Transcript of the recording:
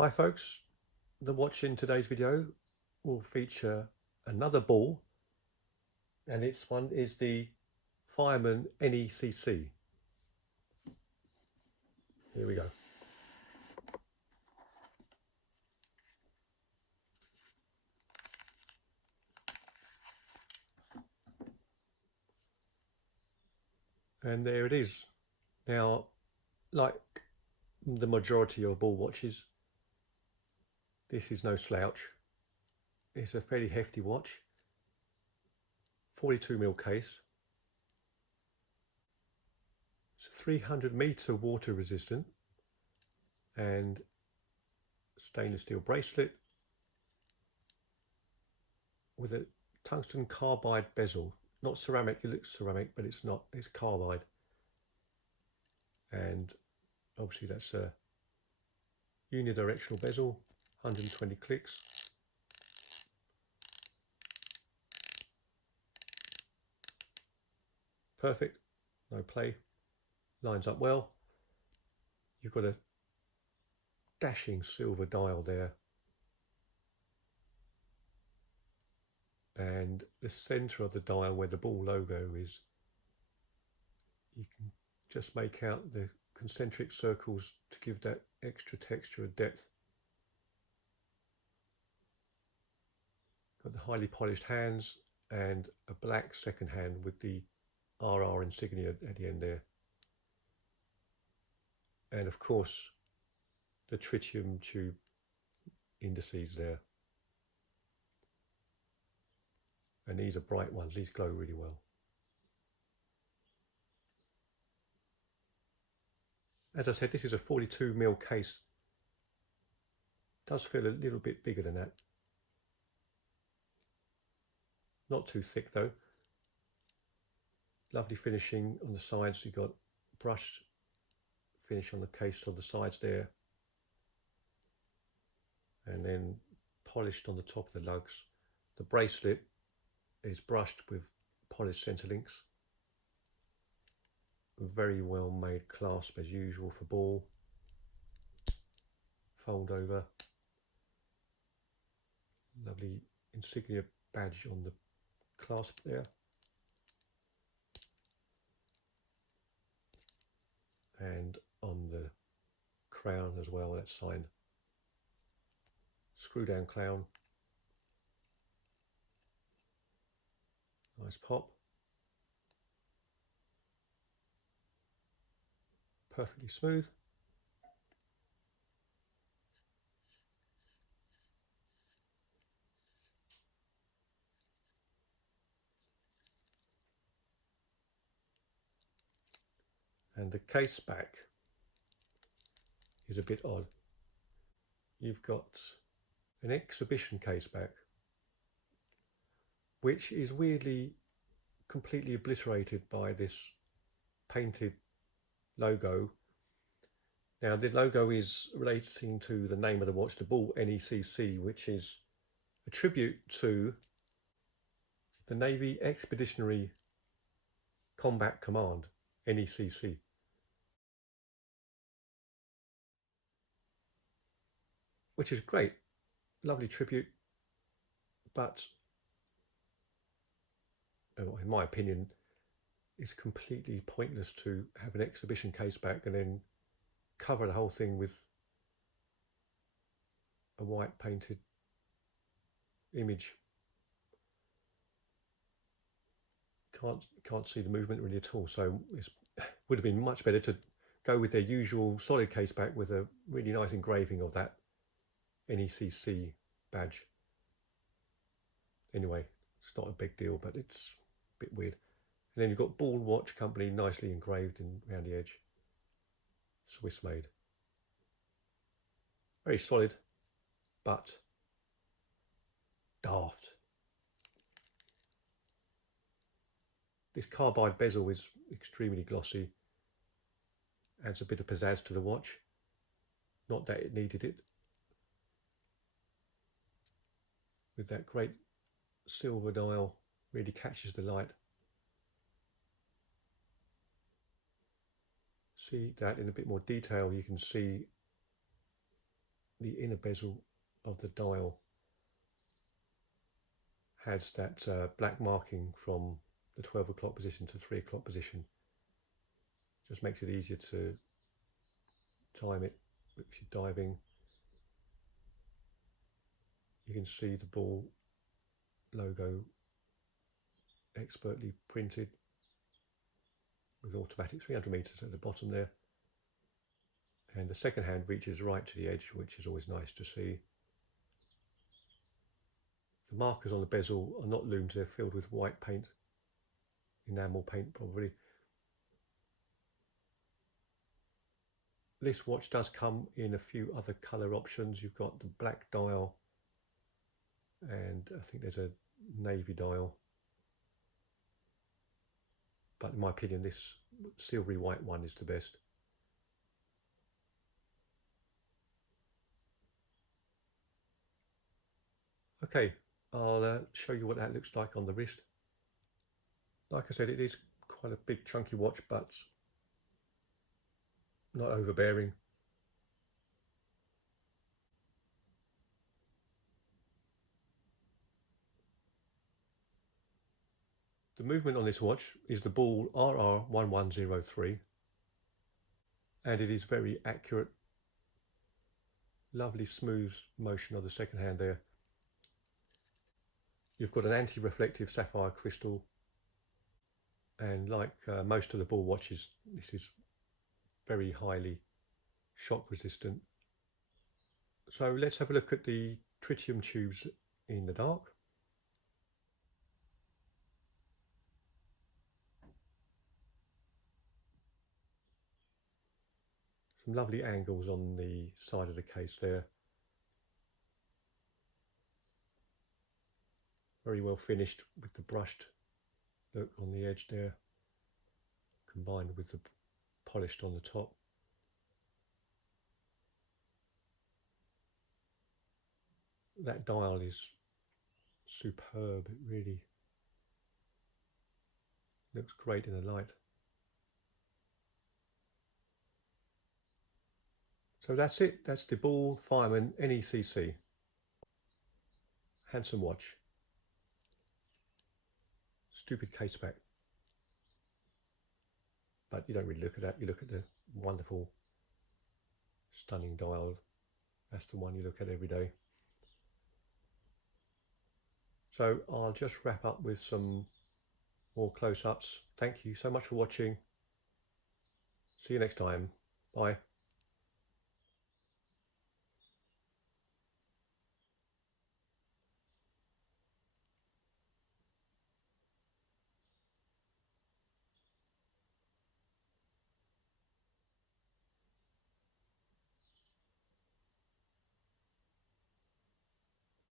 Hi folks, the watch in today's video will feature another ball, and this one is the Fireman NECC. Here we go. And there it is. Now, like the majority of ball watches, this is no slouch. It's a fairly hefty watch, 42mm case. It's 300-meter water resistant and stainless steel bracelet with a tungsten carbide bezel. Not ceramic, it looks ceramic, but it's not, it's carbide. And obviously that's a unidirectional bezel, 120 clicks. Perfect, no play, lines up well. You've got a dashing silver dial there. And the center of the dial where the ball logo is, you can just make out the concentric circles to give that extra texture and depth. Got the highly polished hands and a black second hand with the RR insignia at the end there. And of course, the Tritium tube indices there. And these are bright ones, these glow really well. As I said, this is a 42mm case. Does feel a little bit bigger than that. Not too thick though. Lovely finishing on the sides. You've got brushed finish on the case on the sides there. And then polished on the top of the lugs. The bracelet is brushed with polished center links. A very well made clasp as usual for ball. Fold over. Lovely insignia badge on the clasp there. And on the crown as well, that's signed. Screw down crown. Nice pop. Perfectly smooth. And the case back is a bit odd. You've got an exhibition case back, which is weirdly completely obliterated by this painted logo. Now the logo is relating to the name of the watch, the Ball NECC, which is a tribute to the Navy Expeditionary Combat Command, NECC. Which is great, lovely tribute, but in my opinion, it's completely pointless to have an exhibition case back and then cover the whole thing with a white painted image. Can't see the movement really at all, so it would have been much better to go with their usual solid case back with a really nice engraving of that NECC badge. Anyway, it's not a big deal, but it's a bit weird. And then you've got Ball Watch Company nicely engraved around the edge. Swiss made. Very solid, but daft. This carbide bezel is extremely glossy. Adds a bit of pizzazz to the watch. Not that it needed it. With that great silver dial, really catches the light. See that in a bit more detail. You can see the inner bezel of the dial has that black marking from the 12 o'clock position to 3 o'clock position. Just makes it easier to time it if you're diving. You can see the Ball logo expertly printed with automatic 300 meters at the bottom there. And the second hand reaches right to the edge, which is always nice to see. The markers on the bezel are not loomed, they're filled with white paint, enamel paint probably. This watch does come in a few other colour options. You've got the black dial, and I think there's a navy dial. But in my opinion, this silvery white one is the best. Okay, I'll show you what that looks like on the wrist. Like I said, it is quite a big chunky watch, but not overbearing. The movement on this watch is the Ball RR1103, and it is very accurate. Lovely smooth motion of the second hand there. You've got an anti-reflective sapphire crystal, and like most of the Ball watches, this is very highly shock resistant. So let's have a look at the tritium tubes in the dark. Some lovely angles on the side of the case there. Very well finished with the brushed look on the edge there, combined with the polished on the top. That dial is superb, it really looks great in the light. So that's it, that's the Ball Fireman NECC. Handsome watch. Stupid case back. But you don't really look at that, you look at the wonderful, stunning dial. That's the one you look at every day. So I'll just wrap up with some more close-ups. Thank you so much for watching. See you next time. Bye.